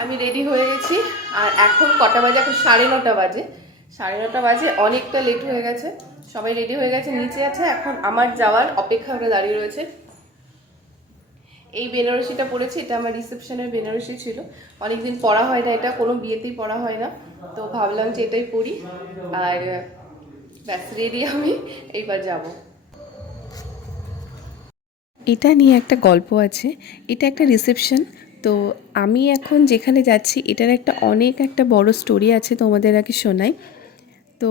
আমি রেডি হয়ে গেছি। আর এখন কটা বাজে? এখন 9:30 বাজে। 9:30 বাজে, অনেকটা লেট হয়ে গেছে। সবাই রেডি হয়ে গেছে, নিচে আছে, এখন আমার যাওয়ার অপেক্ষা করে দাঁড়িয়ে রয়েছে। এই বেনারসিটা পরেছি, এটা আমার রিসেপশনের বেনারসি ছিল। অনেকদিন পরা হয় না, এটা কোনো বিয়েতেই পরা হয় না, তো ভাবলাম যে এটাই পরি। আর ব্যাস রেডি আমি, এইবার যাব। এটা নিয়ে একটা গল্প আছে। এটা একটা রিসেপশন। তো আমি এখন যেখানে যাচ্ছি এটার একটা বড় স্টোরি আছে, তোমাদের আগে শোনাই। তো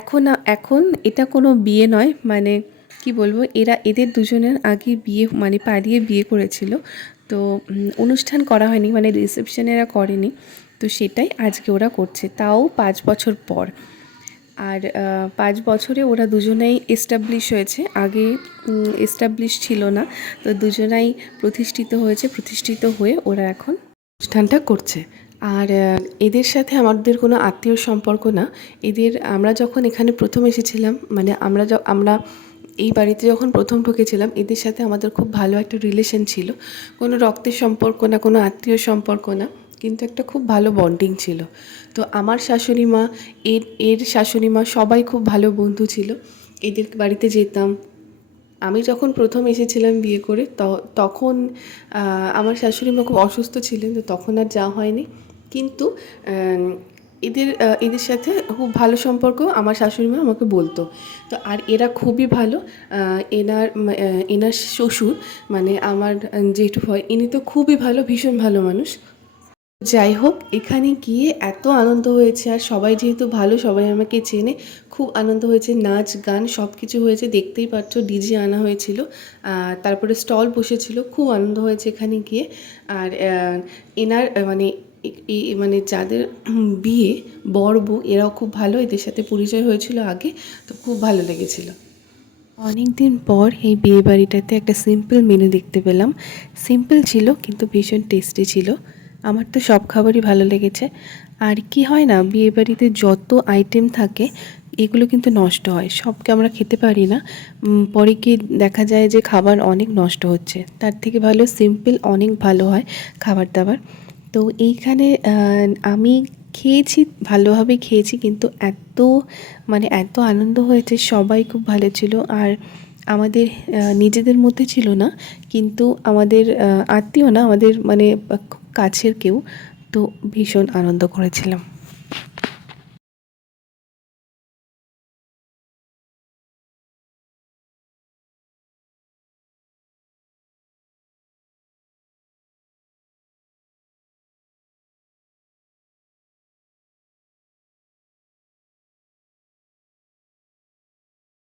এখন এটা কোনো বিয়ে নয়, মানে কি বলবো, এদের দুজনের আগে বিয়ে, মানে পালিয়ে বিয়ে করেছিল। তো অনুষ্ঠান করা হয়নি, মানে রিসেপশন এরা করেনি। তো সেটাই আজকে ওরা করছে, তাও 5 বছর পর। আর 5 বছরে ওরা দুজনেই এস্টাবলিশ হয়েছে, আগে এস্টাবলিশ ছিল না। তো দুজনাই প্রতিষ্ঠিত হয়ে ওরা এখন অনুষ্ঠানটা করছে। আর এদের সাথে আমাদের কোনো আত্মীয় সম্পর্ক না। আমরা যখন এখানে প্রথম এসেছিলাম, মানে আমরা এই বাড়িতে যখন প্রথম ঢুকেছিলাম, এদের সাথে আমাদের খুব ভালো একটা রিলেশন ছিল। কোনো রক্তের সম্পর্ক না, কোনো আত্মীয় সম্পর্ক না, কিন্তু একটা খুব ভালো বন্ডিং ছিল। তো আমার শাশুড়ি মা, এর শাশুড়ি মা সবাই খুব ভালো বন্ধু ছিল। এদের বাড়িতে যেতাম। আমি যখন প্রথম এসেছিলাম বিয়ে করে, তখন আমার শাশুড়ি মা খুব অসুস্থ ছিলেন, তো তখন আর যাওয়া হয়নি। কিন্তু এদের সাথে খুব ভালো সম্পর্ক আমার শাশুড়ি মা আমাকে বলতো। তো আর এরা খুবই ভালো। এনার শ্বশুর, মানে আমার জেঠু হয়, ইনি তো খুবই ভালো, ভীষণ ভালো মানুষ। যাই হোক, এখানে গিয়ে এত আনন্দ হয়েছে, আর সবাই যেহেতু ভালো, সবাই আমাকে চেনে, খুব আনন্দ হয়েছে। নাচ গান সব কিছু হয়েছে, দেখতেই পাচ্ছ, ডিজে আনা হয়েছিল, তারপরে স্টল বসেছিল, খুব আনন্দ হয়েছে এখানে গিয়ে। আর এনার মানে যাদের বিয়ে, বর বউ, এরাও খুব ভালো, এদের সাথে পরিচয় হয়েছিল আগে, তো খুব ভালো লেগেছিল। অনেক দিন পর এই বিয়ে বাড়িটাতে একটা সিম্পল মেনু দেখতে পেলাম। সিম্পল ছিল কিন্তু ভীষণ টেস্টি ছিল। আমার তো সব খাবারই ভালো লেগেছে। আর কি হয় না, বিয়ে বাড়িতে যত আইটেম থাকে এগুলো কিন্তু নষ্ট হয়, সবকে আমরা খেতে পারি না। পরে কি দেখা যায় যে খাবার অনেক নষ্ট হচ্ছে, তার থেকে ভালো সিম্পল অনেক ভালো হয় খাবার দাবার। তো এইখানে আমি খেয়েছি, ভালোভাবে খেয়েছি, কিন্তু এত আনন্দ হয়েছে, সবাই খুব ভালো ছিল। আর আমাদের নিজেদের মধ্যে ছিল না, কিন্তু আমাদের আত্মীয় না, আমাদের মানে খুব কাছের কেউ, তো ভীষণ আনন্দ করেছিলাম।